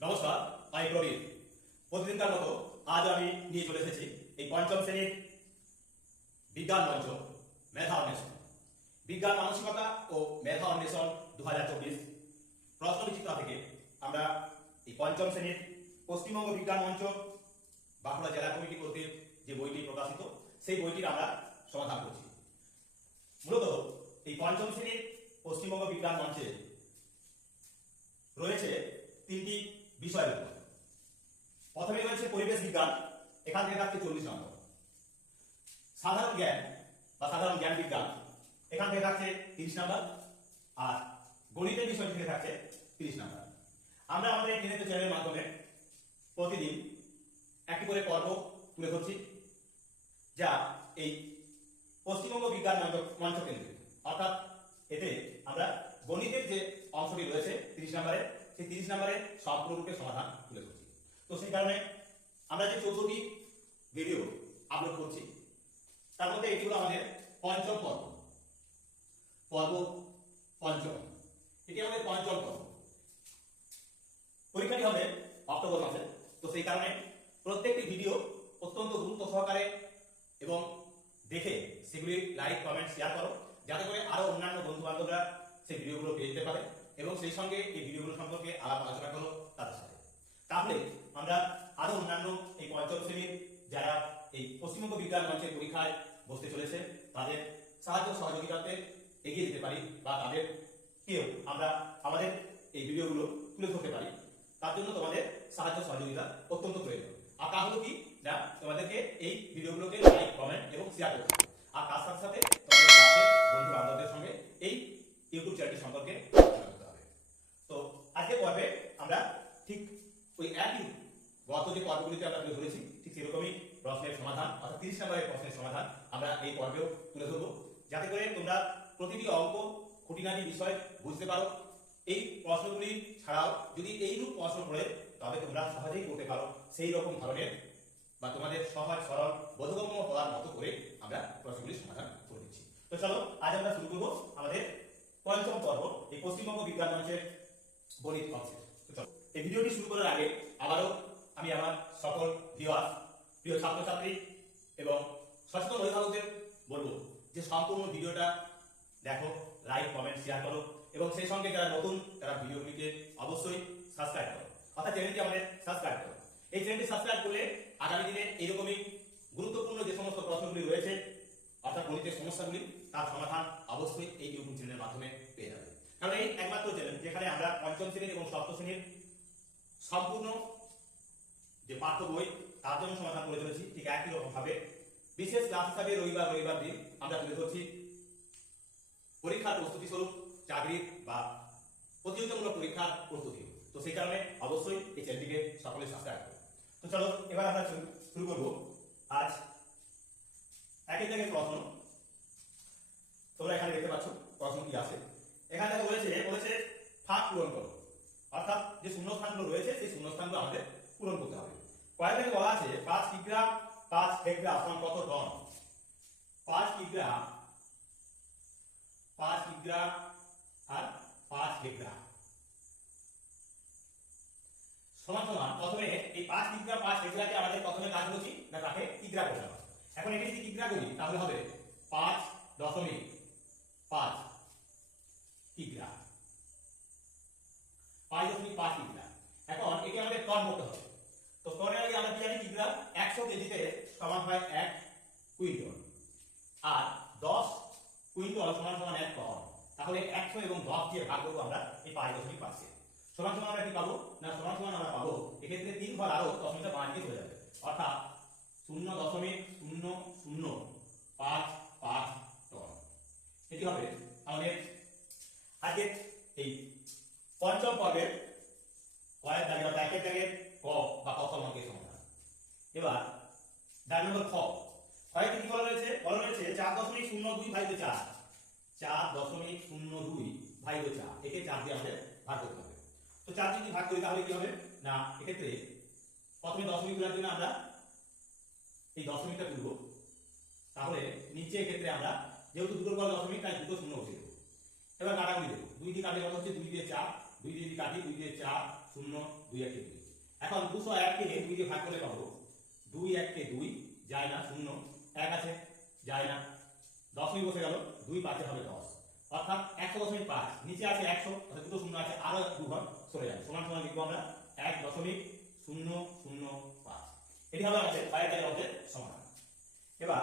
নমস্কার, আমি প্রবীর। প্রতিদিনকার মতো আজ আমি নিয়ে চলে এসেছি এই পঞ্চম শ্রেণীর বিজ্ঞান মঞ্চ মেধা অন্বেষণ, বিজ্ঞান মানসিকতা ও মেধা অন্বেষণ 2024 প্রশ্ন বিচিত্রা থেকে আমরা এই পঞ্চম শ্রেণীর পশ্চিমবঙ্গ বিজ্ঞান মঞ্চ বাঁকুড়া জেলা কমিটি কর্তৃক যে বইটি প্রকাশিত সেই বইটির আমরা সমাধান করছি। মূলত এই পঞ্চম শ্রেণীর পশ্চিমবঙ্গ বিজ্ঞান মঞ্চে রয়েছে তিনটি বিষয়ের উপর। প্রথমে রয়েছে পরিবেশ বিজ্ঞান, এখান থেকে থাকছে 40 নম্বর। সাধারণ জ্ঞান বা সাধারণ জ্ঞান বিজ্ঞান, এখান থেকে থাকছে 30 নম্বর। আর গণিতের বিষয় থেকে থাকছে 30 নম্বর। আমরা আমাদের এই গণিত চ্যানেলের মাধ্যমে প্রতিদিন একটি করে পর্ব তুলে ধরছি, যা এই পশ্চিমবঙ্গ বিজ্ঞান মঞ্চ কেন্দ্রিক। অর্থাৎ এতে আমরা গণিতের যে অংশটি রয়েছে 30 নম্বরের, সেই 30 নম্বরের সম্পূর্ণরূপে সমাধান তুলে ধরছি। তো সেই কারণে আমরা যে 14টি ভিডিও আপলোড করছি তার মধ্যে এটি হলো আমাদের পঞ্চম পর্ব, পর্ব পঞ্চম। এটি আমাদের পঞ্চম পর্ব। পরীক্ষাটি হবে অক্টোবর মাসে। তো সেই কারণে প্রত্যেকটি ভিডিও অত্যন্ত গুরুত্ব সহকারে এবং দেখে সেগুলি লাইক, কমেন্ট, শেয়ার করো, যাতে করে আরো অন্যান্য বন্ধু বান্ধবরা সেই ভিডিওগুলো পেয়ে যেতে পারে এবং সেই সঙ্গে এই ভিডিওগুলো সম্পর্কে আলাপ আলোচনা করো তাদের সাথে। তাহলে আমরা আরো অন্যান্য এই পঞ্চম শ্রেণীর যারা এই পশ্চিমবঙ্গ বিজ্ঞান মঞ্চের পরীক্ষায় বসতে চলেছে তাদের সাহায্য সহযোগিতাতে এগিয়ে যেতে পারি বা তাদেরকেও আমরা আমাদের এই ভিডিওগুলো তুলে ধরতে পারি। তার জন্য তোমাদের সাহায্য সহযোগিতা অত্যন্ত প্রয়োজন। আর তা হলো কি, না তোমাদেরকে এই ভিডিওগুলোকে লাইক, কমেন্ট এবং শেয়ার করতে হবে। আর তার সাথে সাথে তোমাদের ক্লাসের বন্ধু বান্ধবদের সঙ্গে এই ইউটিউব চ্যানেলটি সম্পর্কে আলোচনা করতে হবে। তো আজকের পর্বে আমরা ঠিক ওই একই গত যে পর্বগুলিতে আমরা তুলে ধরেছি ঠিক সেরকমই প্রশ্নের সমাধান, অর্থাৎ 30 নম্বরের প্রশ্নের সমাধান আমরা এই পর্বেও তুলে ধরবো, যাতে করে তোমরা প্রতিটি অঙ্ক খুঁটিনাটি বিষয় বুঝতে পারো। এই প্রশ্নগুলি ছাড়াও যদি এইরূপ প্রশ্ন পড়ে তবে তোমরা সহজেই করতে পারো সেই রকম ধরনের বা তোমাদের সহজ সরল বোধগম্য হওয়ার মতো করে আমরা প্রশ্নগুলি সমাধান করে দিচ্ছি। তো চলো আজ আমরা শুরু করবো আমাদের পঞ্চম পর্ব, এই পশ্চিমবঙ্গ বিজ্ঞান মঞ্চের গণিত অংশের। তো চলো এই ভিডিওটি শুরু করার আগে আবারও আমি আমার সকল ভিউয়ার্স, প্রিয় ছাত্রছাত্রী এবং সচেতন অভিভাবকদের বলবো যে সম্পূর্ণ ভিডিওটা দেখো, লাইক, কমেন্ট, শেয়ার করো এবং সেই সঙ্গে যারা নতুন তারা ভিডিওগুলিকে অবশ্যই সাবস্ক্রাইব করো, অর্থাৎ চ্যানেলটি আমাদের সাবস্ক্রাইব করো। এই চ্যানেলটি সাবস্ক্রাইব করলে আগামী দিনে এইরকমই গুরুত্বপূর্ণ যে সমস্ত প্রশ্নগুলি রয়েছে অর্থাৎ গণিতের সমস্যাগুলি তার সমাধান অবশ্যই এই ইউটিউব চ্যানেলের মাধ্যমে পেয়ে যাবে। কারণ এই একমাত্র চ্যানেল যেখানে আমরা পঞ্চম শ্রেণীর এবং ষষ্ঠ শ্রেণীর সম্পূর্ণ যে পাঠ্য বই তার জন্য সমাধান করে চলেছি। ঠিক একই রকম ভাবে বিশেষ ক্লাস হিসাবে রবিবার দিন আমরা তুলে ধরছি পরীক্ষার প্রস্তুতি স্বরূপ চাকরির বা প্রতিযোগিতামূলক পরীক্ষার প্রস্তুতি। তো সেই কারণে অবশ্যই এই চ্যানেলটিকে সকলে সাবস্ক্রাইব করুন। তো চলো এবার আমরা শুরু করবো আজ একই জায়গায় প্রশ্ন। তোমরা এখানে দেখতে পাচ্ছ প্রশ্ন কি আছে। এখানে বলেছে ফাঁক পূরণ করো, অর্থাৎ যে শূন্যস্থানগুলো রয়েছে সেই শূন্যস্থানগুলো আমাদের পূরণ করতে হবে। কয়েকদিন বলা আছে 5 কিগ্রা 5 হেক্টর সমান কত টন। 5 কিগ্রা আর 5 হেক্টর সমান সমান, প্রথমে এই 5 কিগ্রা 5 হেক্টরকে আমাদের প্রথমে কাজ করছি না তাকে কিগ্রা করতে হবে। এখন এখানে যদি কিগ্রা করি তাহলে হবে 5.5 কিগ্রা, 5.5 কিগ্রা। এখন এটি আমাদের টন করতে হবে। তো টনের আগে আমরা কি জানি, কিগ্রা 100 কেজিতে সমান হয় 1 কুইন্টাল, আর 10 কুইন্টাল সমান 1 টন। তাহলে 100 এবং 10 দিয়ে ভাগ করব আমরা এই 5.5 কে। সমান সমান আমরা কি পাবো না, সমান সমান আমরা পাবো এক্ষেত্রে 3 ঘর আরো দশমিকটা 5 দিয়ে হয়ে যাবে, অর্থাৎ 0.0055 টন। এটি হবে আমাদের আজকের এই পঞ্চম পর্বের কয়েক দাগে বা একের দাগের ক বা ক অঙ্কের সমাধান। এবার দাগ নম্বর খ। কয়েকটি কি বলা রয়েছে 4.02 ভাগ 4, 4.02 ভাগ 4, একে 4 দিয়ে আমাদের ভাগ করতে হবে। তো 4 যদি ভাগ করি তাহলে কি হবে না, এক্ষেত্রে প্রথমে দশমিক গুণার জন্য আমরা এই দশমিকটা তুলব। তাহলে নিচে এক্ষেত্রে আমরা যেহেতু দুটোর পর দশমিক তাই দুটো শূন্য বসিয়ে দেবো। এবার কাটাকুটি দেবো, 2 দিয়ে কাটলে কত হচ্ছে 2 দিয়ে 4, 2 দিয়ে কাটি 2 দিয়ে 4 0 2 1 2। এখন 201 কে 2 দিয়ে ভাগ করে পাবো 2 1 কে 2 যায় না 0 1 আছে যায় না 10 বসে গেল 2 5 হবে 10 অর্থাৎ 100.5 নিচে আছে 100 অর্থাৎ দুটো শূন্য আছে আরো দু ঘর সরে যাবে সমান সমান লিখবো আমরা 1.005। এটি হবে আমাদের গয়ের দাগের অঙ্কের সমাধান। এবার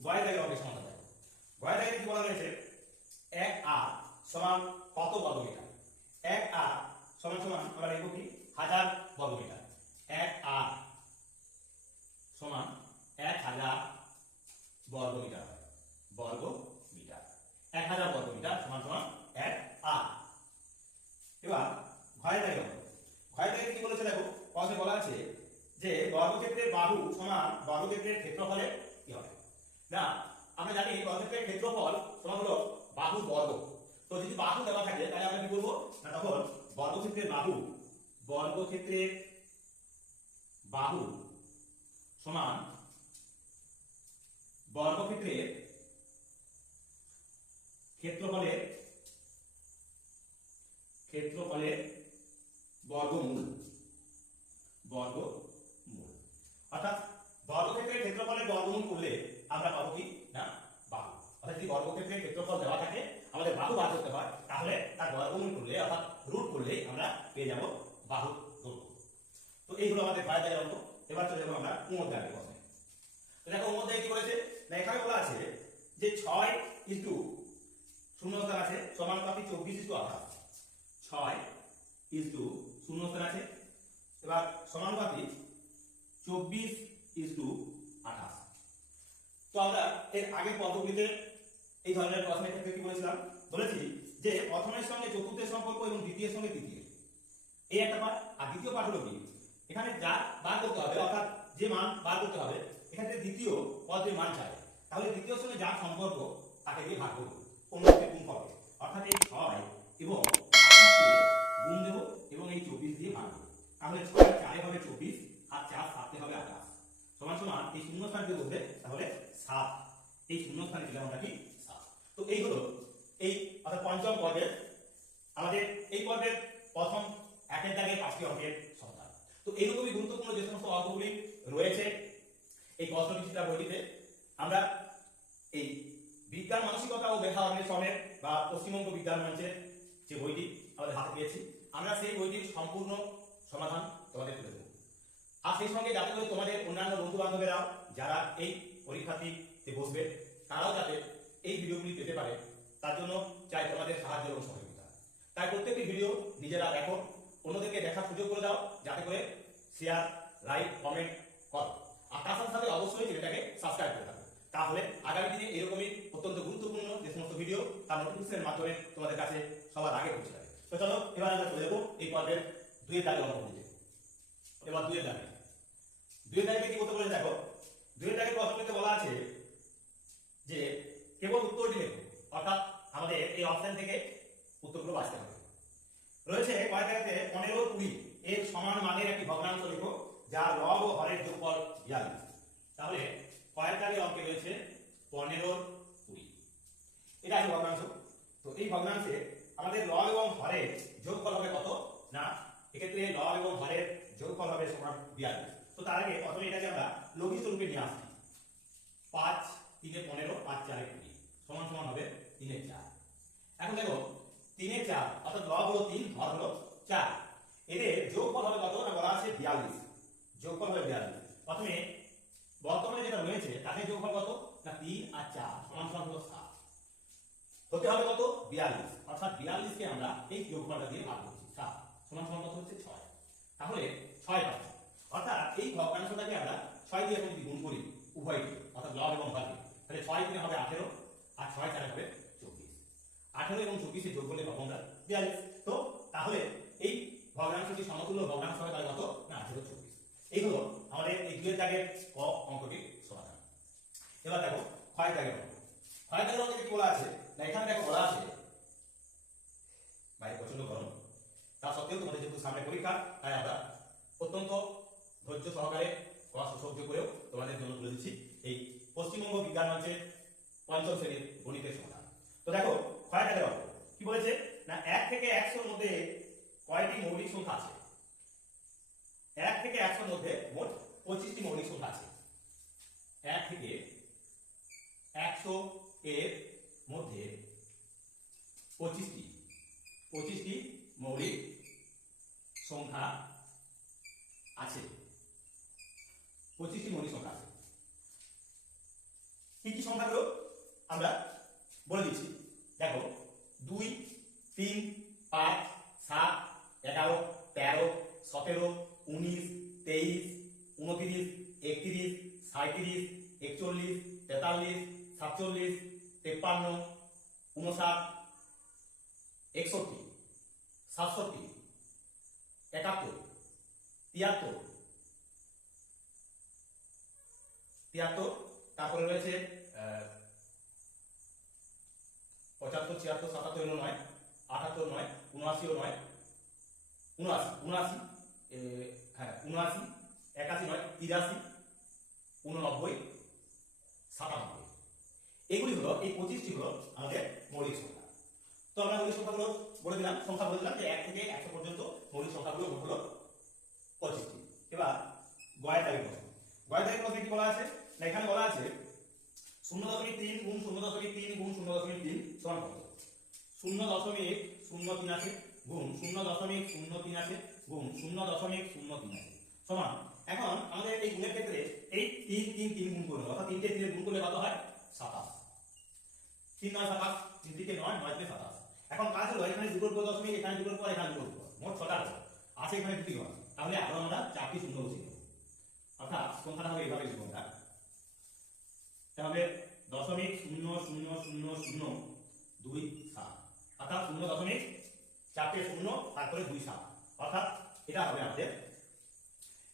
গয়ের দাগের অঙ্কের সমাধান দেখো গয়ের দাগে কি বলা রয়েছে 1r সমান কত বর্গমিটার 1r সমান সমান আমরা লিখব কি 1000 বর্গমিটার 1r সমান 1000 বর্গমিটার 1000 বর্গমিটার সমান সমান 1r। এবার ঘয়ের দাগে কি বলেছে দেখো প্রশ্নে বলা আছে যে বর্গক্ষেত্রের বাহু সমান বর্গক্ষেত্রের ক্ষেত্রফলের কি হবে না আমরা জানি বর্গক্ষেত্রের ক্ষেত্রফল সমান হলো বাহু বর্গ। তো যদি বাহু দেওয়া থাকে তাহলে আমরা কি করব না তখন বর্গক্ষেত্রের বাহু সমান বর্গক্ষেত্রের ক্ষেত্রফলের বর্গমূল অর্থাৎ বর্গক্ষেত্রের ক্ষেত্রফলের বর্গমূল করলে আমরা পাবো কি না বাহু। অর্থাৎ যদি বর্গক্ষেত্রের ক্ষেত্রফল দেওয়া থাকে আমাদের বাহু বার করতে হয় তাহলে তার বর্গমূল করলে অর্থাৎ রুট করলে আমরা পেয়ে যাব বাহু দৈর্ঘ্য। তো এই হলো আমাদের গয়ের দাগের অঙ্ক। এবার চলে যাবো আমরা উমর দাগের প্রশ্নে। তো দেখো উমর দাগে কি বলেছে না এখানে বলা আছে যে 6 ইনটু শূন্যস্থান আছে সমানুপাতিক 24:28 6 ইনটু শূন্যস্থান আছে এবার সমানুপাতিক 24:28। তো আমরা এর আগের পর্বগুলিতে এই ধরনের প্রশ্নের ক্ষেত্রে কি বলেছিলাম বলেছি যে প্রথমের সঙ্গে চতুর্থের সম্পর্ক এবং দ্বিতীয়ের সঙ্গে তৃতীয় এই একটা পার্ট আর দ্বিতীয় পার্ট হলো কি এখানে যা বার করতে হবে অর্থাৎ যে মান বার করতে হবে এখানে দ্বিতীয় পদের মান চাই তাহলে দ্বিতীয়ের সঙ্গে যার সম্পর্ক তাকে দিয়ে ভাগ করব কোন গুণ হবে অর্থাৎ এই 6 এবং 28 কে গুণ দেব এবং এই 24 দিয়ে ভাগ দেব তাহলে 6 4 হবে 24 আর 4 7 হবে 28 সমান সমান এই শূন্যস্থান দিয়ে বলবে তাহলে 7 এই শূন্যস্থানে দিলাম আমরা কি 7। তো এই হলো এই অর্থাৎ পঞ্চম পর্বের আমাদের এই পর্বের প্রথম একের দাগের 5টি অঙ্কের সমাধান। তো এইরকমই গুরুত্বপূর্ণ যে সমস্ত অঙ্কগুলি রয়েছে এই প্রশ্নবিচিত্রা বইটিতে আমরা এই বিজ্ঞান মানসিকতা ও মেধা অন্বেষণের বা পশ্চিমবঙ্গ বিজ্ঞান মঞ্চের যে বইটি আমাদের হাতে পেয়েছি আমরা সেই বইটির সম্পূর্ণ সমাধান তোমাদের তুলে দেব। আর সেই সঙ্গে যাতে করে তোমাদের অন্যান্য বন্ধু বান্ধবেরাও যারা এই পরীক্ষাটিতে বসবে তারাও যাতে এই ভিডিওগুলি পেতে পারে তার জন্য চাই তোমাদের সাহায্য এবং সহযোগিতা। তাই প্রত্যেকটি ভিডিও নিজেরা দেখো অন্যদেরকে দেখার সুযোগ করে দাও যাতে করে শেয়ার লাইক কমেন্ট করো আর তার সাথে অবশ্যই চ্যানেলটাকে সাবস্ক্রাইব করে থাকো তাহলে আগামী দিনে এরকমই অত্যন্ত গুরুত্বপূর্ণ যে সমস্ত ভিডিও তার নোটিফিকেশনের মাধ্যমে তোমাদের কাছে সবার আগে পৌঁছে যাবে। তো চলো এবার আমরা চলে যাবো এই পর্বের 2 এর দাগে অঙ্ক নিতে। এবার 2 এর দাগে কি বলতে বলেছে দেখো 2 এর দাগে প্রশ্নটিতে বলা আছে যে কেবল উত্তরটি লেখো অর্থাৎ আমাদের এই অপশন থেকে উত্তরগুলো বাছতে হবে। রয়েছে কয় দাগেতে 15 20 এর সমান মানের একটি ভগ্নাংশ লেখো যার লব ও হরের যোগফল 42। তাহলে কয় দাগের অঙ্কে রয়েছে 15 20 এটা আছে ভগ্নাংশ। তো এই ভগ্নাংশে আমাদের লব এবং হরের যোগফল হবে কত না এক্ষেত্রে লব এবং হরের যোগফল হবে সমান 42। তো তার আগে প্রথমে এটাকে আমরা লঘিষ্ঠ রূপে নিয়ে আসি 5 3 এ 15 5 4 এ 20 সমান সমান হবে 3 এ 4। এখন দেখো 3 এ 4 অর্থাৎ লব হলো 3 হর হলো 4 এদের যোগফল হবে কত না বলা আছে 42 যোগফল হবে 42। প্রথমে বর্তমানে যেটা রয়েছে তাদের যোগফল কত না 3 আর 4 সমান সমান হলো 7 হতে হবে কত 42 অর্থাৎ 42 কে আমরা এই যোগফলটা দিয়ে ভাগ করছি 7 সমান সমান কত হচ্ছে 6। তাহলে 6 পাচ্ছি অর্থাৎ এই ভগ্নাংশটাকে আমরা 6 দিয়ে যদি গুণ করি উভয়কে অর্থাৎ লব এবং হরকে তাহলে 6 3 হবে 18 আর 6 4 হবে 24 18 এবং 24 এর যোগ করলে কত আমরা 42। তো তাহলে এই ভগ্নাংশটি সমতুল্য ভগ্নাংশ হবে তাহলে কত না 18 24। এই হলো আমাদের এই 2 এর দাগের ক অঙ্কটির সমাধান। এবার দেখো ক্ষয় দাগের অঙ্ক। ক্ষয় দাগের অঙ্কে কি বলা আছে না এখানে দেখো বলা আছে বাইরে প্রচন্ড গরম তা সত্ত্বেও তোমাদের যেহেতু সামনে পরীক্ষা তাই আমরা অত্যন্ত ধৈর্য সহকারে কষ্ট সহ্য করেও তোমাদের জন্য তুলে দিচ্ছি এই পশ্চিমবঙ্গ বিজ্ঞান মঞ্চের 5ম শ্রেণীর গণিতের সমাধান। তো দেখো ক্ষয় দাগের অঙ্ক কি বলেছে না 1 থেকে 100 এর মধ্যে কয়টি মৌলিক সংখ্যা আছে 1 থেকে 100 এর মধ্যে মোট 25টি মৌলিক সংখ্যা আছে। 1 থেকে 100 এর মধ্যে 25টি মৌলিক সংখ্যা আছে। 25টি মৌলিক সংখ্যা আছে। কি কি সংখ্যাগুলো আমরা বলে দিচ্ছি। দেখো 2, 3, 5, 7, 11, 13, 17, 19, 23, 29, 31, 37, 41, 43, 47, 53, 59, 61, 67, 71, 73, তারপরে রয়েছে 75, 76, 77 এলো নয়, 78 নয়, 79 নয়, 79, হ্যাঁ 79, 81 নয়, 83, 89, 97। এগুলি হলো এই 25টি হলো আমাদের মৌলিক সংখ্যা। তো আমরা মৌলিক সংখ্যাগুলো বলে দিলাম, সংখ্যা বলে দিলাম যে 1 থেকে 100 পর্যন্ত মৌলিক সংখ্যাগুলো মোট হলো 25টি। এবার গয়ের দাগের প্রশ্ন। গয়ের দাগের প্রশ্নে কি বলা আছে না, এখানে বলা আছে 0.3 গুণ 0.3 গুণ 0.3 সমান কত? 0.083 আছে গুণ 0.083 গুণ 0.083 সমান। এখন আমাদের এই গুণের ক্ষেত্রে এই 3 3 3 গুণ করব, অর্থাৎ 3 কে 3 এর গুণ করলে কত হয়? 27। 3 9 27, 3 থেকে 9 9 থেকে 27। এখন কাজ হলো এখানে দুটোর পর দশমিক, এখানে দুটোর পর, এখানে দুটোর পর, মোট 6টা আছে, এখানে দুটি ঘর। তাহলে আরো আমরা 4টি শূন্য বসিয়ে দেব, অর্থাৎ সংখ্যাটা হবে এইভাবে লিখব আমরা। তাহলে 0.00002 অর্থাৎ 0.4টে শূন্য তারপরে 27, অর্থাৎ এটা হবে আমাদের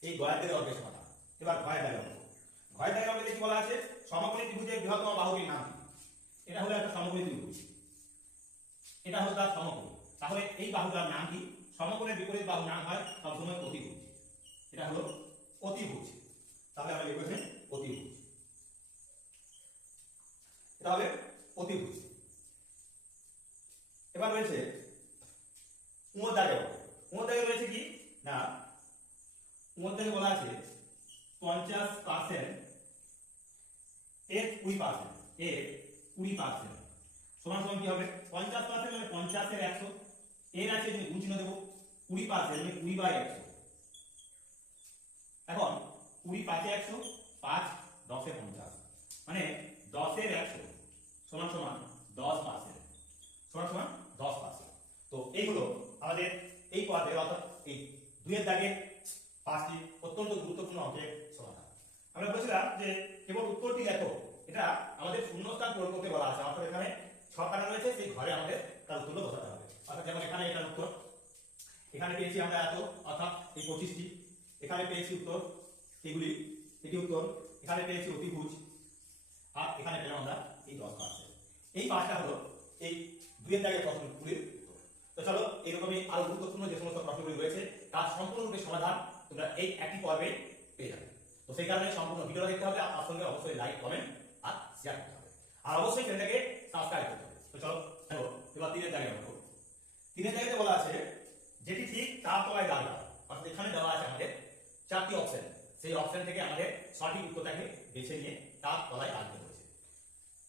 এই গয়ের দাগের অঙ্কের সমাধান। এবার গয়ের দাগের অঙ্ক। গয়ের দাগের অঙ্কে কি বলা আছে? সমকোণী ত্রিভুজের বৃহত্তম বাহুটির নাম কি? এটা হলো একটা সমকোণী ত্রিভুজ, এটা হলো তার সমকোণ। তাহলে এই বাহুটার নাম কি? সমকোণের বিপরীত বাহুর নাম হয় সবসময় অতিভুজ। এটা হলো অতিভুজ। তাহলে আমরা লিখব এখানে অতিভুজ। এটা হবে অতিভুজ। এবার রয়েছে উমদাগে। উমদাগে রয়েছে কি না, উমদাগে বলা আছে 50% এর 20%, এর 20% সমান সমান কি হবে? 50% মানে 50 এর 100, এর আছে তুমি গুণ চিহ্ন দেব, 20% মানে 20/100। এখন 20 5 এ 100, 5 10 এ 50, মানে 10 এর 100 সমান সমান 10%, সমান সমান 10%। তো এইগুলো আমাদের এই পর্বে অর্থাৎ এই 2 এর দাগে 5টি অত্যন্ত গুরুত্বপূর্ণ অঙ্কের সমাধান। আমরা বলেছিলাম যে কেবল উত্তরটি লেখো, এটা আমাদের শূন্যস্থান পূরণ করতে বলা আছে। অর্থাৎ এখানে 6 খানা রয়েছে, সেই ঘরে আমাদের তার উত্তরগুলো বসাতে হবে। অর্থাৎ যেমন এখানে এটার উত্তর, এখানে পেয়েছি আমরা এত, অর্থাৎ এই 25টি, এখানে পেয়েছি উত্তর এগুলি, এটি উত্তর, এখানে পেয়েছি অতিভুজ, আর এখানে পেলাম আমরা এই 10%। এই 5টা হলো এই 2 এর দাগের প্রশ্নগুলির উত্তর। তো চলো এরকমই আরো গুরুত্বপূর্ণ যে সমস্ত প্রশ্নগুলি রয়েছে তার সম্পূর্ণরূপে সমাধান তোমরা এই একটি পর্বে পেয়ে যাবে। তো সেই কারণে সম্পূর্ণ ভিডিওটা দেখতে হবে, আর সঙ্গে অবশ্যই লাইক কমেন্ট আর শেয়ার করতে হবে, আর অবশ্যই চ্যানেলটাকে সাবস্ক্রাইব করতে হবে। তো চলো দেখো এবার 3 এর দাগের অঙ্ক। 3 এর দাগেতে বলা আছে যেটি ঠিক তার তলায় দাগ দাও। অর্থাৎ এখানে দেওয়া আছে আমাদের 4টি অপশন, সেই অপশন থেকে আমাদের সঠিক উত্তরটাকে বেছে নিয়ে তার তলায় দাগ দিতে বলেছে।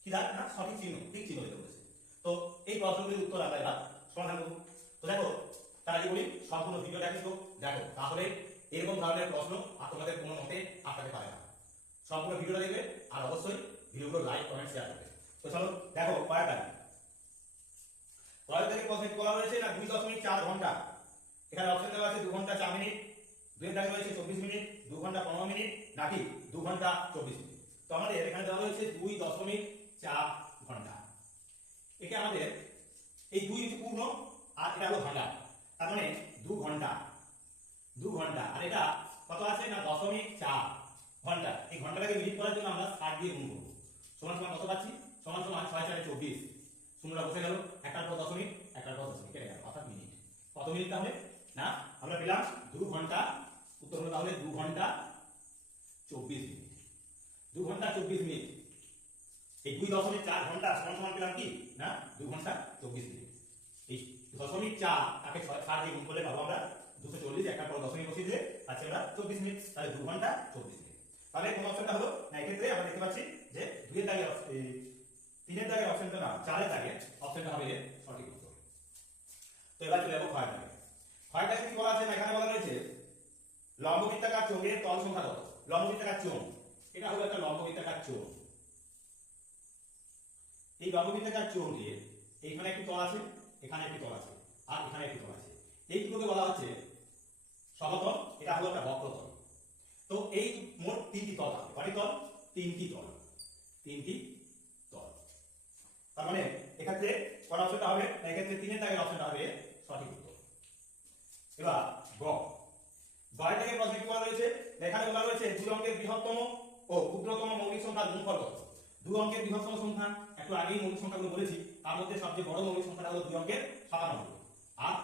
কি দাগ না, সঠিক চিহ্ন, ঠিক চিহ্ন দিতে বলেছে। তো এই প্রশ্নগুলির উত্তর আমরা এবার সমাধান করব। তো দেখো তার আগে বলি সম্পূর্ণ ভিডিওটা কিন্তু দেখো, তাহলে এরকম ধরনের প্রশ্ন আর তোমাদের কোনো মতে আটকাতে পারে না। সম্পূর্ণ ভিডিওটা দেখবে আর অবশ্যই ভিডিওগুলো লাইক কমেন্ট শেয়ার করবে। তো চলো দেখো কয়টা দাগ। প্রশ্নের প্রশ্নে বলা রয়েছে না 2.4 ঘন্টা। এখানে অপশন দেওয়া আছে 2 ঘন্টা 4 মিনিট, 2 এর দাগে রয়েছে 24 মিনিট, 2 ঘন্টা 15 মিনিট, নাকি 2 ঘন্টা 24 মিনিট। তো আমাদের এখানে দেওয়া রয়েছে 2.4 ঘন্টা। একে আমাদের এই 2 পূর্ণ আর এটা হলো ভাঙা, তার মানে 2 ঘন্টা, 2 ঘন্টা, আর এটা কত আছে না 0.4 ঘন্টা। এই ঘন্টাটাকে মিনিট করার জন্য আমরা 60 দিয়ে গুণ করব। সমান সমান কত পাচ্ছি? সমান সমান 6 4 24, শূন্যটা বসে গেল, একটার পর দশমিক, একটার পর দশমিক কেটে গেল, অর্থাৎ মিনিট। কত মিনিট তাহলে না আমরা পেলাম 2 ঘন্টা। উত্তর হলো তাহলে 2 ঘন্টা 24 মিনিট। 2 ঘন্টা 24 মিনিট। এই 2.4 ঘন্টা সমান সমান পেলাম কি না 2 ঘন্টা 24 মিনিট। এই 0.4 তাকে 60 দিয়ে গুণ করলে পাবো আমরা 240, একটার পর দশমিক বসিয়ে দিলে আচ্ছা আমরা 24 মিনিট, তাহলে 2 ঘন্টা 24 মিনিট। তাহলে কোন অপশনটা হলো না, এক্ষেত্রে আমরা দেখতে পাচ্ছি যে 2 এর দাগে 3 এর দাগে অপশনটা না 4 এর দাগে অপশনটা হবে এর সঠিক উত্তর। তো এবার চলে যাবো ক্ষয়ের দাগে। ক্ষয়ের দাগে কি বলা আছে না, এখানে বলা রয়েছে লম্ববৃত্তাকার চোঙের তল সংখ্যা কত। লম্ববৃত্তাকার চোঙ, এটা হলো একটা লম্ববৃত্তাকার চোঙ। এই লম্ববৃত্তাকার চোঙে এইখানে একটি তল আছে, এখানে একটি তল আছে, আর এখানে একটি তল আছে। এই দুটোকে বলা হচ্ছে সমতল, এটা হলো একটা বক্রতল। তো এই মোট 3টি তল আছে। কয়টি তল? 3টি তল, 3টি তল। তার মানে এক্ষেত্রে কোন অপশনটা হবে না, এক্ষেত্রে 3 এর দাগের অপশনটা হবে সঠিক উত্তর। এবার গ, গয়ের দাগের প্রশ্নে কি বলা রয়েছে, এখানে বলা রয়েছে 2 অঙ্কের বৃহত্তম ও ক্ষুদ্রতম মৌলিক সংখ্যার গুণফল কত। 2 অঙ্কের বৃহত্তম সংখ্যা, একটু আগেই মৌলিক সংখ্যাগুলো বলেছি, তার মধ্যে সবচেয়ে বড় মৌলিক সংখ্যাটা হলো 2 অঙ্কের 97, আর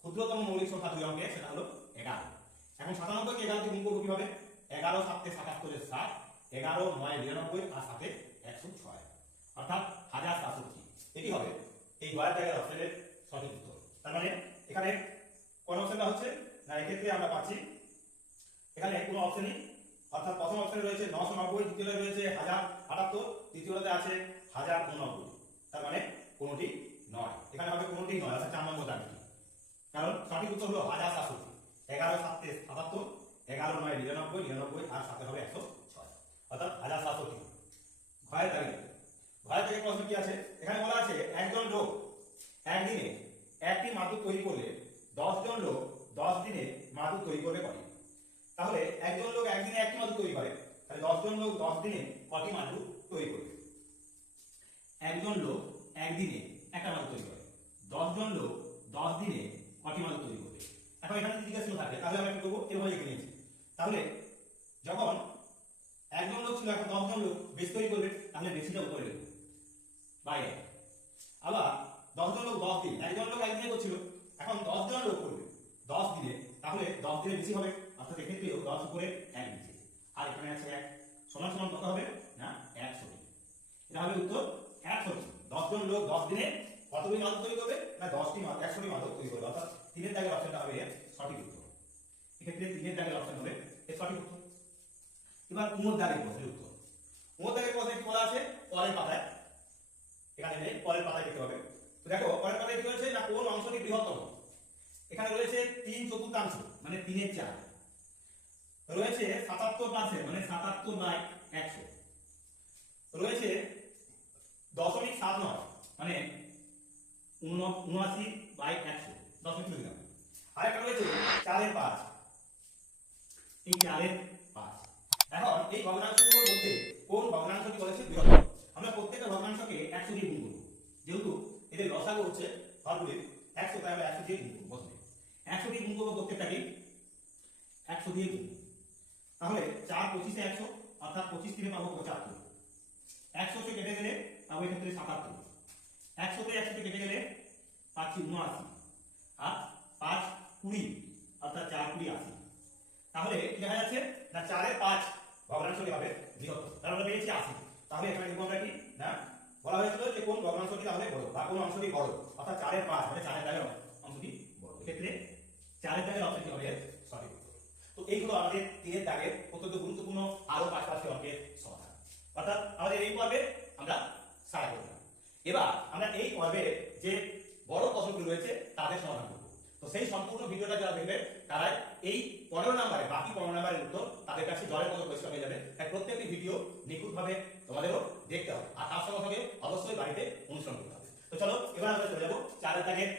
ক্ষুদ্রতম মৌলিক সংখ্যা 2 অঙ্কের, সেটা হলো 11। এখন 97 কে 11 তে গুণ করব কিভাবে? 11 7 তে 77 এর 7, 11 9 99 আর 7 এ 106, অর্থাৎ 1067। এটি হবে এই গয়ের দাগের অপশনের সঠিক উত্তর। তার মানে এখানে কোন অপশনটা হচ্ছে না, এক্ষেত্রে আমরা পাচ্ছি এখানে কোনো অপশনই, অর্থাৎ প্রথম অপশনে রয়েছে 990, দ্বিতীয়তে রয়েছে 1078, তৃতীয়তে আছে 1089। তার মানে কোনটি নয়, এখানে হবে কোনটি নয়, অর্থাৎ 4 নম্বর দাগটি। কারণ সঠিক উত্তর হলো 1067। 11 7 তে 77, 11 9 99, 99 আর 7 হবে 106, অর্থাৎ 1067। ঘয়ের দাগে, ঘয়ের দাগে প্রশ্ন কি আছে, এখানে বলা আছে একজন লোক একদিনে একটি মাদুর তৈরি করলে 10 জন লোক 10 দিনে মাদুর তৈরি করবে কটি। তাহলে একজন লোক একদিনে একটি মাদুর তৈরি করে, তাহলে 10 জন লোক 10 দিনে কটি মাদুর তৈরি করবে। একজন লোক একদিনে একটা মাদুর তৈরি করে, 10 জন লোক 10 দিনে কটি মাদুর তৈরি করবে। এখন এখানে যদি জিজ্ঞাসা থাকে তাহলে আমরা কি করবো, এরকম লিখে নিয়েছি। তাহলে যখন একজন লোক ছিল, এখন 10 জন লোক বেশি তৈরি করবে, তাহলে বেশিটা উপরে লিখবো বাইরে। আবার 10 জন লোক 10 দিন, একজন লোক একদিনে করছিল, এখন 10 জন লোক করবে 10 দিনে, তাহলে 10 দিনে বেশি হবে, অর্থাৎ এক্ষেত্রেও 10 উপরে 1 নিচে, আর এখানে আছে 1, সমান সমান কত হবে না 100। এটা হবে উত্তর 100। 10 জন লোক 10 দিনে কতগুলি মাদুর তৈরি করবে না 10টি, 100টি মাদুর তৈরি করবে, অর্থাৎ 3 এর দাগের অপশনটা হবে সঠিক উত্তর। এক্ষেত্রে 3 এর দাগের অপশন হবে এর সঠিক উত্তর। এবার উমর দাগের প্রশ্নের উত্তর। উমর দাগের প্রশ্নে কি বলা আছে, পরের পাতায়, এখানে নেই, পরের পাতায় দেখতে হবে। তো দেখো পরের পাতায় কি রয়েছে না, কোন অংশটি বৃহত্তম। এখানে রয়েছে 3/4, মানে 3 এর 4, রয়েছে 77%, মানে 77/100, রয়েছে 0.79, মানে 79/100, 10 দিলাম। আর একটা রয়েছে 4/5, এই 4/5। এখন এই ভগ্নাংশগুলোর মধ্যে কোন ভগ্নাংশটি বলেছে বৃহত্তম। আমরা প্রত্যেকটা ভগ্নাংশকে 100 দিয়ে গুণ করব, যেহেতু এদের লসাগু হচ্ছে হরগুলির 100, তাই আমরা 100 দিয়ে গুণ করব। 100 দিয়ে গুণ করব প্রত্যেকটাকে, 100 দিয়ে গুণ। তাহলে 4 25 100, অর্থাৎ 25 থেকে পাবো 75। 100 তে কেটে গেলে পাবো এক্ষেত্রে 77। 100 তে 100 তে কেটে গেলে পাচ্ছি 79, আর 5 20, অর্থাৎ 4 20 80। তাহলে কি দেখা যাচ্ছে না 4/5 ভগ্নাংশটি হবে বৃহত্তম, কারণ আমরা পেয়েছি 80। তাহলে এখানে লিখব আমরা কি না, বলা হয়েছিল যে কোন ভগ্নাংশটি তাহলে বড় বা কোন অংশটি বড়, অর্থাৎ 4/5 মানে 4 এর দাগের অংশটি বড়। এক্ষেত্রে 4 এর দাগের অপশনটি হবে সঠিক উত্তর। তো এইগুলো আমাদের 3 এর দাগের অত্যন্ত গুরুত্বপূর্ণ আরো 5টি অঙ্কের সমাধান, অর্থাৎ আমাদের এই পর্বে আমরা সারা করলাম। এবার আমরা এই পর্বে যে বড় প্রশ্নগুলো রয়েছে তাদের সমাধান করব। তো সেই সম্পূর্ণ ভিডিওটা যারা দেখবে তারা এই 15 নম্বরে, বাকি 15 নম্বরের উত্তর তাদের কাছে জলের মতো পরিষ্কার হয়ে যাবে। তাই প্রত্যেকটি ভিডিও নিখুঁতভাবে তোমাদেরও দেখতে হবে, আর তার সঙ্গে সঙ্গে অবশ্যই বাড়িতে অনুসরণ করতে হবে। তো চলো এবার আমরা চলে যাবো 4 এর দাগের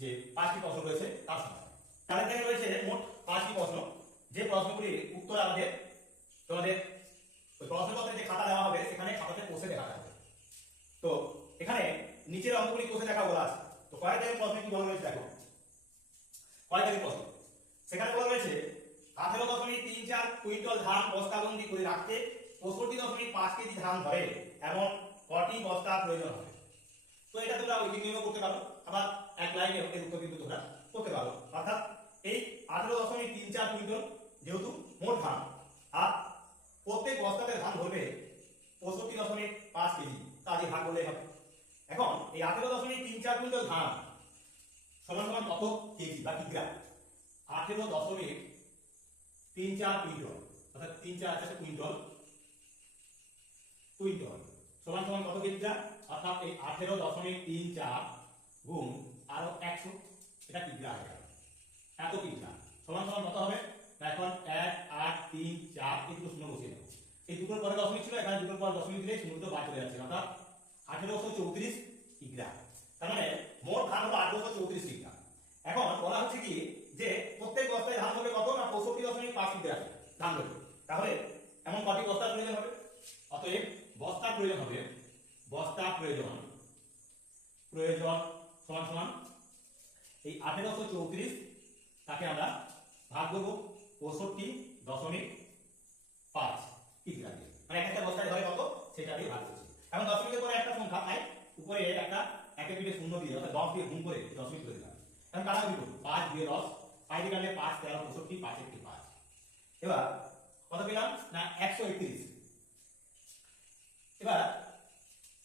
যে 5টি প্রশ্ন রয়েছে তার সমাধান। 4 এর দাগে রয়েছে মোট 5টি প্রশ্ন, যে প্রশ্নগুলির উত্তর আমাদের তোমাদের ওই প্রশ্নপত্রে যে খাতা দেওয়া হবে সেখানে খাতাতে কষে দেখাতে হবে। তো এখানে নিচের অঙ্কগুলি কষে দেখা বলা আছে। তো কয়েক দাগের প্রশ্ন কি বলা রয়েছে দেখো, কয়েক দাগের প্রশ্ন সেখানে বলা রয়েছে 18.34 কুইন্টাল ধান বস্তাবন্দি করে রাখতে 65.5 কেজি ধান ধরে এমন কটি বস্তা প্রয়োজন হবে। তো এটা তোমরা ওই নিয়মও করতে পারো, আবার এক লাইনে এর উত্তর কিন্তু তোমরা করতে পারো। অর্থাৎ এই 18.34 কুইন্টাল যেহেতু মোট ধান, আর প্রত্যেক বস্তাতে ধান ধরবে 65.5 কেজি, কাজে ভাগ করলেই হবে। এখন এই 18.34 কুইন্টাল ধান সমান সমান কত কেজি বা কিগ্রা? 18.34 3 4 কুইন্টল, অর্থাৎ 3 4 আছে কুইন্টল, কুইন্টল সমান সমান কত কিগ্রা, অর্থাৎ এই 18.34 গুণ আরো 100, এটা কিগ্রা হয়ে গেল। এত কিগ্রা সমান সমান কত হবে না, এখন 1 8 3 4 এই দুটো শূন্য বসিয়ে দেব। এই দুটোর পরে দশমিক ছিল, এখানে দুটোর পর দশমিক দিলে শূন্যটা বাদ চলে যাচ্ছে, অর্থাৎ 1834 কিগ্রা। তার মানে মোট ধান হলো 1834 কিগ্রা। এখন বলা হচ্ছে কি যে প্রত্যেক বস্তায় ধান হবে কত না 65.5 কিগ্রা ধান হবে। তাহলে এমন কটি বস্তার প্রয়োজন হবে, অতএব বস্তার প্রয়োজন হবে, বস্তার প্রয়োজন সমান সমান এই 1834 তাকে আমরা ভাগ করব 65.5 কিগ্রা দিয়ে, মানে একটা বস্তায় ধরে কত সেটা দিয়ে ভাগ করছি। এখন দশমিকের পরে একটা সংখ্যা তাই উপরে একটা একের পিঠে শূন্য দিয়ে অর্থাৎ 10 দিয়ে গুণ করে দশমিক করে দিলাম। এখন কাটাকাটি করব, 5 দিয়ে 10, 5 দিয়ে কাটলে 5 13 65, 5 1 5। এবার কত পেলাম না 131। এবার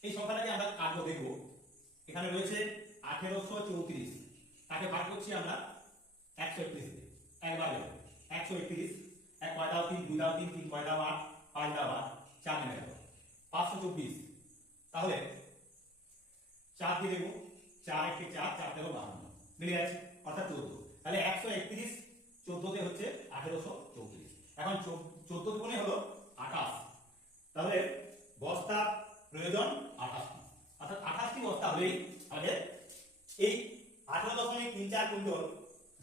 এই সংখ্যাটাকে আমরা কাটবো, দেখব এখানে রয়েছে 1834, তাকে ভাগ করছি আমরা 131 দিয়ে, একবার গেল 131, এক কয়টা 3 2 দাও 3 3 কয়টা 8 5 দাও 8 4 নেমে গেল 524। তাহলে 4 দিয়ে দেব, 4 1 4 4 13 52 মিলে যাচ্ছে, অর্থাৎ 14। তাহলে 131 14 তে হচ্ছে 1834। এখন 14 গুণে হলো 28, তাহলে বস্তা প্রয়োজন 28টি, অর্থাৎ 28টি বস্তা হলেই আমাদের এই 18.34 কুইন্টাল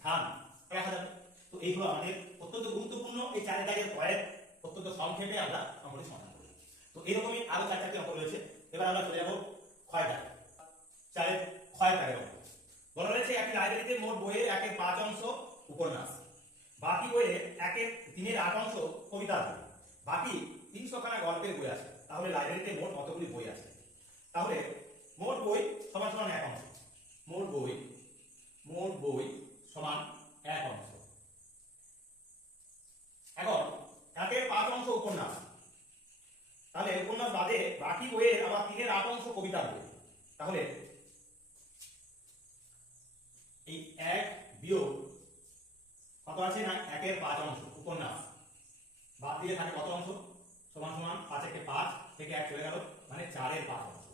ধান রাখা যাবে। তো এইগুলো আমাদের অত্যন্ত গুরুত্বপূর্ণ, এই চারের দাগের পয়েন্ট অত্যন্ত সংক্ষেপে আমরা অঙ্কটি সমাধান করব। তো এইরকমই আরো 4টি অঙ্ক রয়েছে। এবার আমরা চলে যাব ক্ষয় দাগ, চারের ক্ষয় দাগের অঙ্ক। বলা রয়েছে একটি লাইব্রেরিতে মোট বইয়ের 1/5 অংশ উপন্যাস, বাকি বইয়ের 1/3 অংশ কবিতা বই, বাকি 300 খানা গল্পের বই আছে। তাহলে লাইব্রেরিতে মোট কতগুলি বই আছে? তাহলে মোট বই সমান সমান 1 অংশ, মোট বই সমান 1 অংশ। এখন 1/5 অংশ উপন্যাস, তাহলে উপন্যাস বাদে বাকি বইয়ের আবার 3/8 অংশ কবিতা বই। তাহলে এই 1 বিয়োগ কত আছে না 1/5 অংশ উপন্যাস, বাদ দিয়ে থাকে কত অংশ, সমান সমান 5 1 5 থেকে 1 চলে গেল, মানে 4/5 অংশ।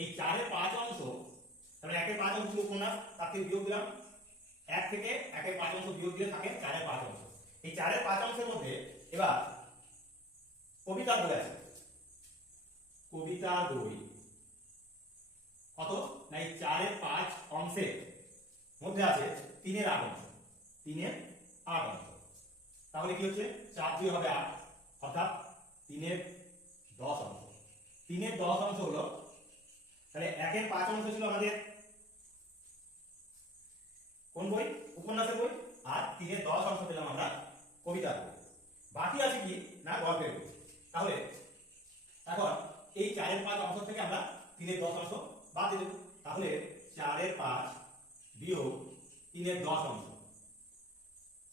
এই 4/5 অংশ, তাহলে 1/5 অংশ উপন্যাস, তার থেকে বিয়োগ দিলাম, 1 থেকে 1/5 অংশ বিয়োগ দিয়ে থাকে 4/5 অংশ। এই 4/5 অংশের মধ্যে এবার কবিতার বই আছে, কবিতার বই কত না এই 4/5 অংশের মধ্যে আছে 3/8 অংশ, 3/8 অংশ। তাহলে কি হচ্ছে 4 2 হবে 8, অর্থাৎ 3/10 অংশ। 3/10 অংশ হলো, তাহলে 1/5 অংশ ছিল আমাদের কোন বই, উপন্যাসের বই, আর 3/10 অংশ পেলাম আমরা কবিতার বই। বাকি আছে কি না গল্পের বই। তাহলে এখন এই 4/5 অংশ থেকে আমরা 3/10 অংশ বাদ দিয়ে দেব। তাহলে 4/5 বিয়োগ 3/10 অংশ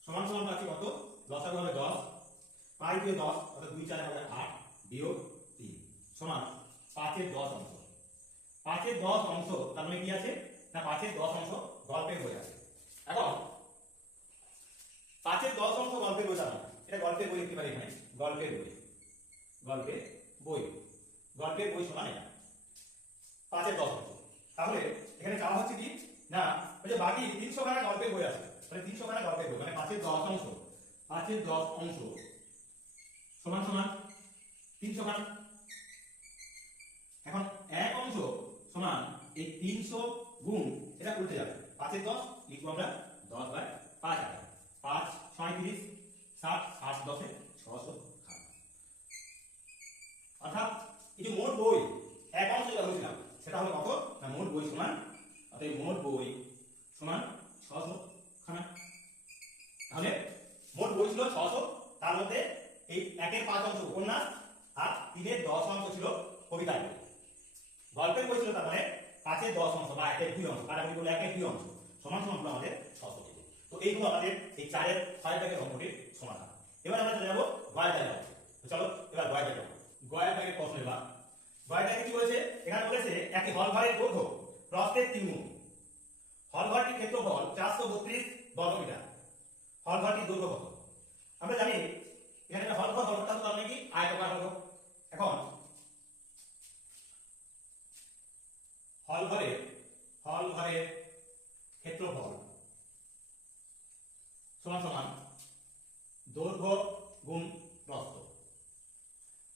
সমান সমান পাচ্ছি কত, লসাগু হবে 10, 5 দিয়ে 10 অর্থাৎ 2 4 হবে 8 বিয়োগ 3 সমান 5/10 অংশ। 5/10 অংশ তার মানে কি আছে না 5/10 অংশ গল্পের বই আছে। এখন 5/10 অংশ গল্পের বই, জানা এটা গল্পের বই লিখতে পারি এখানে, গল্পের বই সমান এটা 5/10 অংশ। তাহলে এখানে চাওয়া হচ্ছে কি না ওই যে বাকি 300 খানা গল্পের বই আছে, তাহলে 300 খানা গল্পের বই মানে 5/10 অংশ, 5/10 অংশ সমান সমান 300 খানা। এখন 1 অংশ সমান এই 300 গুণ, এটা উল্টে যাবে, 5/10 লিখবো আমরা 10/5 আছে, 5 6 30 7 8 10 600 খানা। অর্থাৎ এই যে মোট বই 1 অংশ যেটা বলেছিলাম সেটা হলো কত না মোট বই সমান, অর্থাৎ মোট বই সমান 600 খানা। তাহলে মোট বই ছিল 600, তার মধ্যে এই 1/5 অংশ উপন্যাস আর 3/10 অংশ ছিল কবিতা বই। গল্পের বই ছিল তার মানে 5/10 অংশ বা 1/2 অংশ, কাটাকুটি করলে 1/2 অংশ সমান সমান হলো আমাদের 600 টি। তো এইগুলো আমাদের এই 4-এর 6 দাগের অঙ্কটির সমাধান। এবার আমরা চলে যাব গয় দাগে। তো চলো এবার গয় দাগে, গয় দাগের প্রশ্ন। এবার গয় দাগে কি বলেছে, এখানে বলেছে একটি হল ঘরের দৈর্ঘ্য প্রস্থের 3 গুণ, হল ঘরটির ক্ষেত্রফল 432 বর্গমিটার, হল ঘরটির দৈর্ঘ্য কত? আমরা জানি এখানে একটা হলঘর, হলঘরটা তো মানে কি আয়তাকার হলঘর। এখন হলঘরের ক্ষেত্রফল সমান সমান দৈর্ঘ্য গুণ প্রস্থ,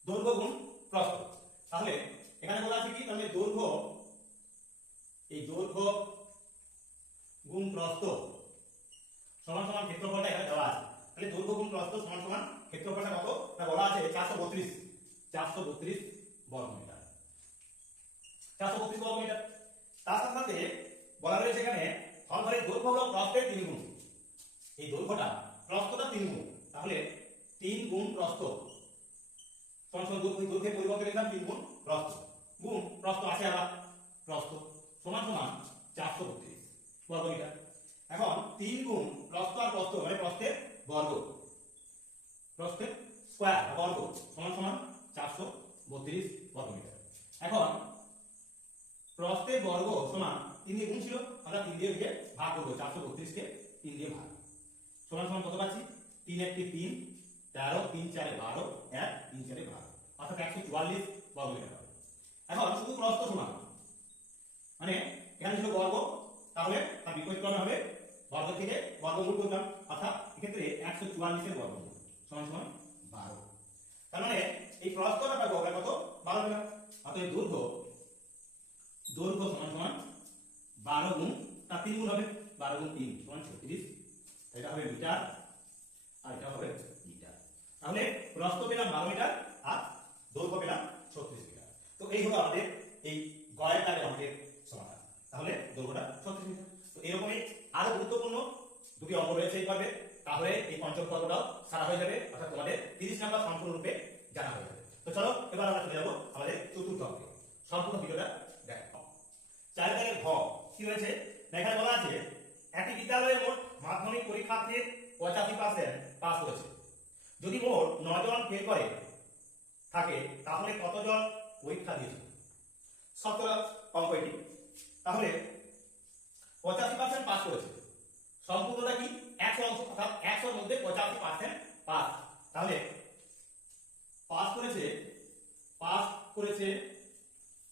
দৈর্ঘ্য গুণ প্রস্থ। তাহলে এখানে বলা আছে কি, তাহলে দৈর্ঘ্য, এই দৈর্ঘ্য গুণ প্রস্থ সমান সমান ক্ষেত্রফলটা এখানে দেওয়া আছে। তাহলে দৈর্ঘ্য গুণ প্রস্থ সমান সমান ক্ষেত্রফলটা কত না বলা আছে 432 বর্গ মিটার, 432 বর্গ মিটার। তার সাথে সাথে বলা রয়েছে এখানে হলঘরের দৈর্ঘ্য হলো প্রস্থের 3 গুণ, এই দৈর্ঘ্যটা প্রস্থটা 3 গুণ। তাহলে 3 গুণ প্রস্থ সমান সমান দৈর্ঘ্যের পরিবর্তে লিখলাম 3 গুণ প্রস্থ, গুণ প্রস্থ আছে আবার প্রস্থ সমান সমান 432 বর্গ মিটার। এখন 3 গুণ প্রস্থ আর প্রস্থ মানে প্রস্থের বর্গ, প্রস্থের স্কয়ার বর্গ সমান সমান 432 বর্গ মিটার। এখন প্রস্থের বর্গ সমান 3 দিয়ে গুণ ছিল, আমরা 3 দিয়ে এদিকে ভাগ করব, 432 কে 3 দিয়ে ভাগ সমান সমান কত পাচ্ছি 3 একটি 3, 13, 3 4 12, 1 3 4 12, অর্থাৎ 144 বর্গ মিটার হবে। এখন শুধু প্রস্থ সমান মানে এখানে ছিল বর্গ, তাহলে তার বিপরীত ক্রমে হবে বর্গ থেকে বর্গমূল করলাম, অর্থাৎ এক্ষেত্রে 144 এর বর্গমূল সমান সমান 12। তার মানে এই প্রস্থটা পাবো আমরা কত 12 পেলাম। অতএব দৈর্ঘ্য সমান সমান 12 গুণ তার 3 গুণ হবে, 12 গুণ 3 সমান 36, এটা হবে মিটার আর এটা হবে মিটার। তাহলে প্রস্থ পেলাম 12 মিটার আর দৈর্ঘ্য পেলাম 36 মিটার। তো এই হলো আমাদের এই গয়ের দাগের অঙ্কের সমাধান। তাহলে দৈর্ঘ্যটা 36 মিটার। তো এরকমই আরো গুরুত্বপূর্ণ দুটি অঙ্ক রয়েছে এই পর্বে, তাহলে এই পঞ্চম পর্বটাও সারা হয়ে যাবে, অর্থাৎ তোমাদের 30 নাম্বার সম্পূর্ণরূপে জানা হয়ে যাবে। তো চলো এবার আমরা চলে যাবো আমাদের চতুর্থ অঙ্কে। সম্পূর্ণ ভিডিওটা দেখো। 4 দাগের ঘ কি রয়েছে, এখানে বলা আছে একটি বিদ্যালয়ে মোট মাধ্যমিক পরীক্ষার্থীর 85% পাস করেছে। যদি মোট 9 জন ফেল করে থাকে তাহলে কতজন পরীক্ষা দিয়েছে? সতেরো অঙ্ক এটি। তাহলে 85% পাস করেছে, সম্পূর্ণটা কি 100 অংশ, অর্থাৎ 100 এর মধ্যে 85% পাস। তাহলে পাস করেছে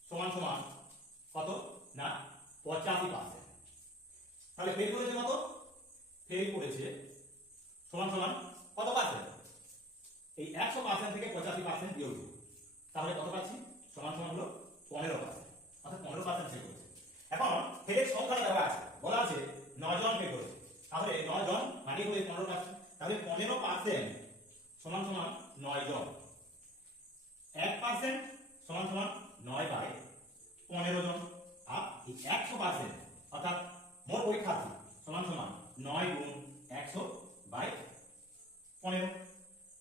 সমান সমান কত না 85%। তাহলে ফেল করেছে কত? ফেল করেছে সমান সমান কত পার্সেন্ট? এই 100% থেকে 85% বিয়োগ করব, তাহলে কত পাচ্ছি? সমান সমান হলো 15%, অর্থাৎ 15% ফেল করেছে। এখন ফেলের সংখ্যাটা দেওয়া আছে, বলা আছে 9 জন ফেল করেছে, তাহলে 9 জন মানে হলো 15%, তাহলে 15% সমান সমান 9 জন, 1% সমান সমান 9 বাই 15 জন, আর এই 100% অর্থাৎ মোট পরীক্ষার্থী সমান সমান 9 গুণ 100 বাই 15,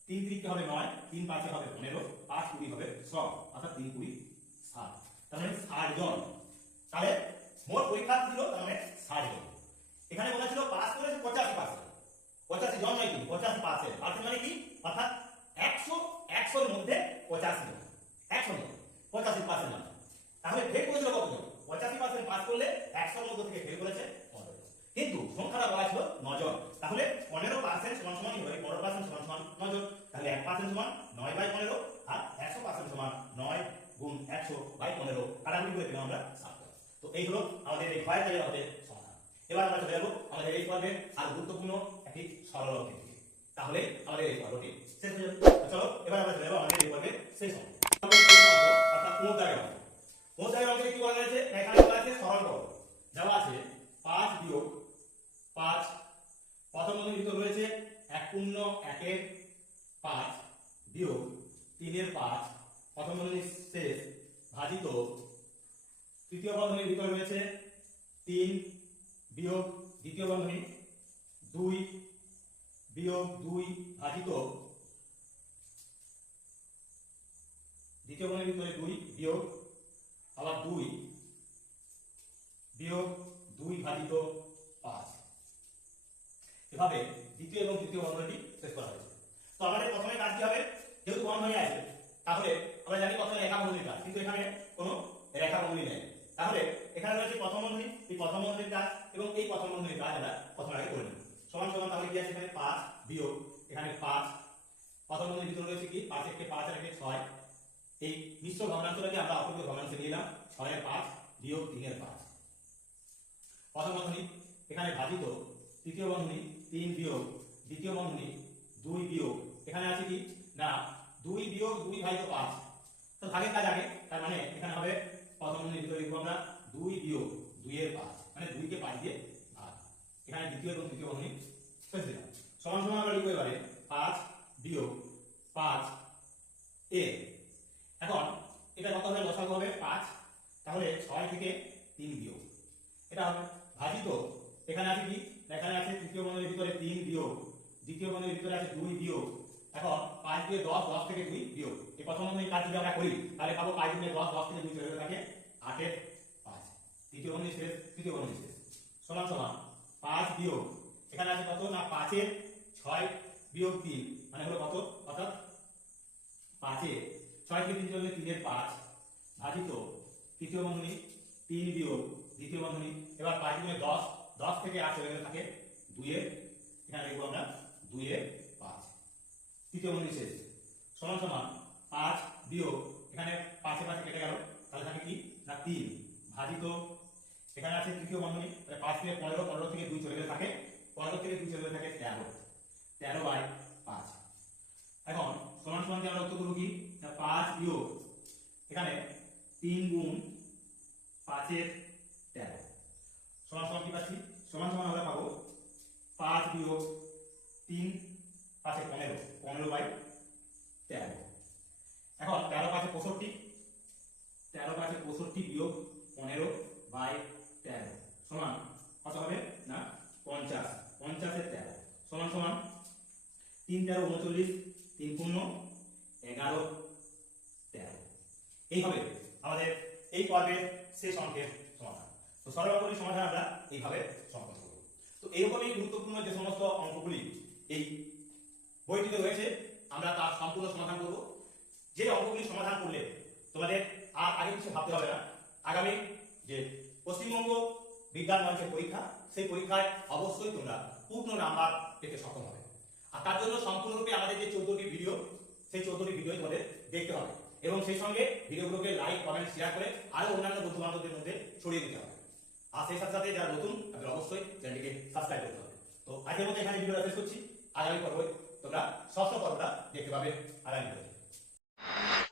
3 3 হবে 9, 3 5 হবে 15, 5 20 হবে 100, অর্থাৎ 3 20 60, তার মানে 60 জন। তাহলে মোট পরীক্ষার্থী ছিল তার মানে 60 জন। এখানে বলা ছিল পাস করেছে 85%, 85 জন নয় কিন্তু 85%, পার্সেন্ট মানে কি অর্থাৎ 100 এর মধ্যে 85 জন, 100 এর মধ্যে 85% না। তাহলে ফেল করেছিল কতজন? 85% পাস করলে 100 এর মধ্যে থেকে ফেল করেছে 15 জন, কিন্তু সংখ্যাটা বলা ছিল 9 জন। তাহলে 15% সমান সমান কি হবে? 15% সমান সমান 9 জন, তাহলে 1% সমান 9 বাই 15 আর 100% সমান 9 গুণ 100 বাই 15, কাটাকুটি করে দিলাম আমরা 7। তো এই হলো আমাদের এই ভয়ের দাগের আমাদের সমাধান। এবার আমরা চলে যাব আমাদের এই পর্বে আর গুরুত্বপূর্ণ একটি সরল অঙ্কের দিকে, তাহলে আমাদের এই পর্বটি শেষ হয়ে যাবে। চলো এবার আমরা চলে যাব আমাদের এই পর্বের শেষ অঙ্ক, অর্থাৎ মোট দাগের অঙ্ক। মোট দাগের অঙ্কে কি বলা হয়েছে? এখানে বলা আছে সরল করো, দেওয়া আছে 5 বিয়োগ 5, প্রথম বন্ধনীর ভিতর রয়েছে 1 পূর্ণ 1 এর 5 বিয়োগ 3 এর 5, প্রথম বন্ধনীর শেষ ভাজিত তৃতীয় বন্ধনীর ভিতর রয়েছে 3 বিয়োগ দ্বিতীয় বন্ধনী 2 বিয়োগ 2 ভাজিত দ্বিতীয় বন্ধনীর ভিতরে 2 বিয়োগ আবার 2 বিয়োগ 2 ভাজিত 5, এভাবে দ্বিতীয় এবং তৃতীয় বন্ধনীটি শেষ করা হয়েছে। তো আমাদের প্রথমে কাজ কি হবে? যেহেতু বন্ধনী আছে তাহলে আমরা জানি প্রথমে রেখা বন্ধনীর কাজ, কিন্তু এখানে কোনো রেখা বন্ধনী নেই। তাহলে এখানে রয়েছে প্রথম বন্ধনী, এই প্রথম বন্ধনীর কাজ এবং এই প্রথম বন্ধনীর কাজ আমরা প্রথমে আগে করে নেব। সমান সমান তাহলে কি আছে এখানে 5 বিয়োগ এখানে 5 প্রথম বন্ধনীর ভিতরে রয়েছে কি 5 এর 5 আর 1 6 এই মিশ্র ভগ্নাংশটাকে আমরা অপূর্ণ ভগ্নাংশে নিয়ে এলাম 6 এর 5 বিয়োগ 3 এর 5 প্রথম বন্ধনী এখানে ভাজিত তৃতীয় বন্ধনী 3 বিয়োগ দ্বিতীয় বন্ধনী 2 বিয়োগ এখানে আছে কি না 2 বিয়োগ 2 ভাজিত 5 তো ভাগের কাজ আগে তার মানে এখানে হবে প্রথম বন্ধনীর ভিতরে লিখব আমরা 2 বিয়োগ 2 এর 5 মানে 2 কে 5 দিয়ে ভাগ এখানে দ্বিতীয় এবং তৃতীয় বন্ধনী শেষ দিলাম সমান সমান আমরা লিখব এবারে 5 বিয়োগ 5 এ এখন এটা কত হবে লসাগু হবে 5 তাহলে 6 থেকে 3 বিয়োগ এটা হবে ভাজিত এখানে আছে কি এখানে আছে তৃতীয় বন্ধনীর ভিতরে 3 বিয়োগ দ্বিতীয় বন্ধনীর ভিতরে আছে 2 বিয়োগ এখন 5 দিয়ে 10 10 থেকে 2 বিয়োগ এই প্রথম বন্ধনীর কাজ যদি আমরা করি তাহলে পাবো 5 দিয়ে 10 10 থেকে 2 চলে থাকে 8 এর 5 তৃতীয় বন্ধনী শেষ তৃতীয় বন্ধনী শেষ সমান সমান 5 বিয়োগ এখানে আছে কত না 5 এর 6 বিয়োগ 3 মানে হলো কত অর্থাৎ 5 এর 6 থেকে 3 চলে 3 এর 5 ভাজিত তৃতীয় বন্ধনী 3 বিয়োগ দ্বিতীয় বন্ধনী এবার 5 গুণে 10 10 থেকে 8 চলে গেলে থাকে 2 এর এখানে লিখব আমরা 2 এর 5 তৃতীয় বন্ধনী শেষ সমান সমান 5 বিয়োগ এখানে 5 এর 5 কেটে গেল তাহলে থাকে কি না 3 ভাজিত এখানে আছে তৃতীয় বন্ধনী তাহলে 5 থেকে 15 15 থেকে 2 চলে গেলে থাকে 15 থেকে 2 চলে গেলে থাকে 13 13 বাই 5 এখন সমান সমান দিয়ে আমরা উত্তর করব কি না 5 বিয়োগ এখানে 3 গুণ 5 এর 13 সমান সমান কি পাচ্ছি সমান সমান আমরা পাবো 5 বিয়োগ 3 5 এর 15 15 বাই 13 এখন 13 5 এ 65 13 5 এ 65 বিয়োগ 15 বাই 13 সমান কত হবে না 50 50 এর 13 সমান সমান 3 13 39 3 পূর্ণ 11 13 এই হবে আমাদের এই পর্বের শেষ অঙ্কের সমাধান তো সর্বোপরি সমাধান আমরা এইভাবে সম্পন্ন করব তো এরকমই গুরুত্বপূর্ণ যে সমস্ত অঙ্কগুলি এই বইটিতে রয়েছে আমরা তার সম্পূর্ণ সমাধান করব যে অঙ্কগুলি সমাধান করলে তোমাদের আর আগে কিছু ভাবতে হবে না আগামী যে পশ্চিমবঙ্গ বিজ্ঞান মঞ্চের পরীক্ষা সেই পরীক্ষায় অবশ্যই তোমরা পূর্ণ নাম্বার পেতে সক্ষম হবে আর তার জন্য সম্পূর্ণরূপে আমাদের যে 14টি ভিডিও সেই 14টি ভিডিও তোমাদের দেখতে হবে এবং সেই সঙ্গে ভিডিওগুলোকে লাইক কমেন্ট শেয়ার করে আরো অন্যান্য বন্ধু বান্ধবদের মধ্যে ছড়িয়ে দিতে হবে আর সেই সাথে সাথে যারা নতুন তাদের অবশ্যই চ্যানেলটিকে সাবস্ক্রাইব করতে হবে তো আজকের মতো এখানে ভিডিওটা শেষ করছি আগামী পর্বে তোমরা ষষ্ঠ পর্বটা দেখতে পাবে আগামী পর্বে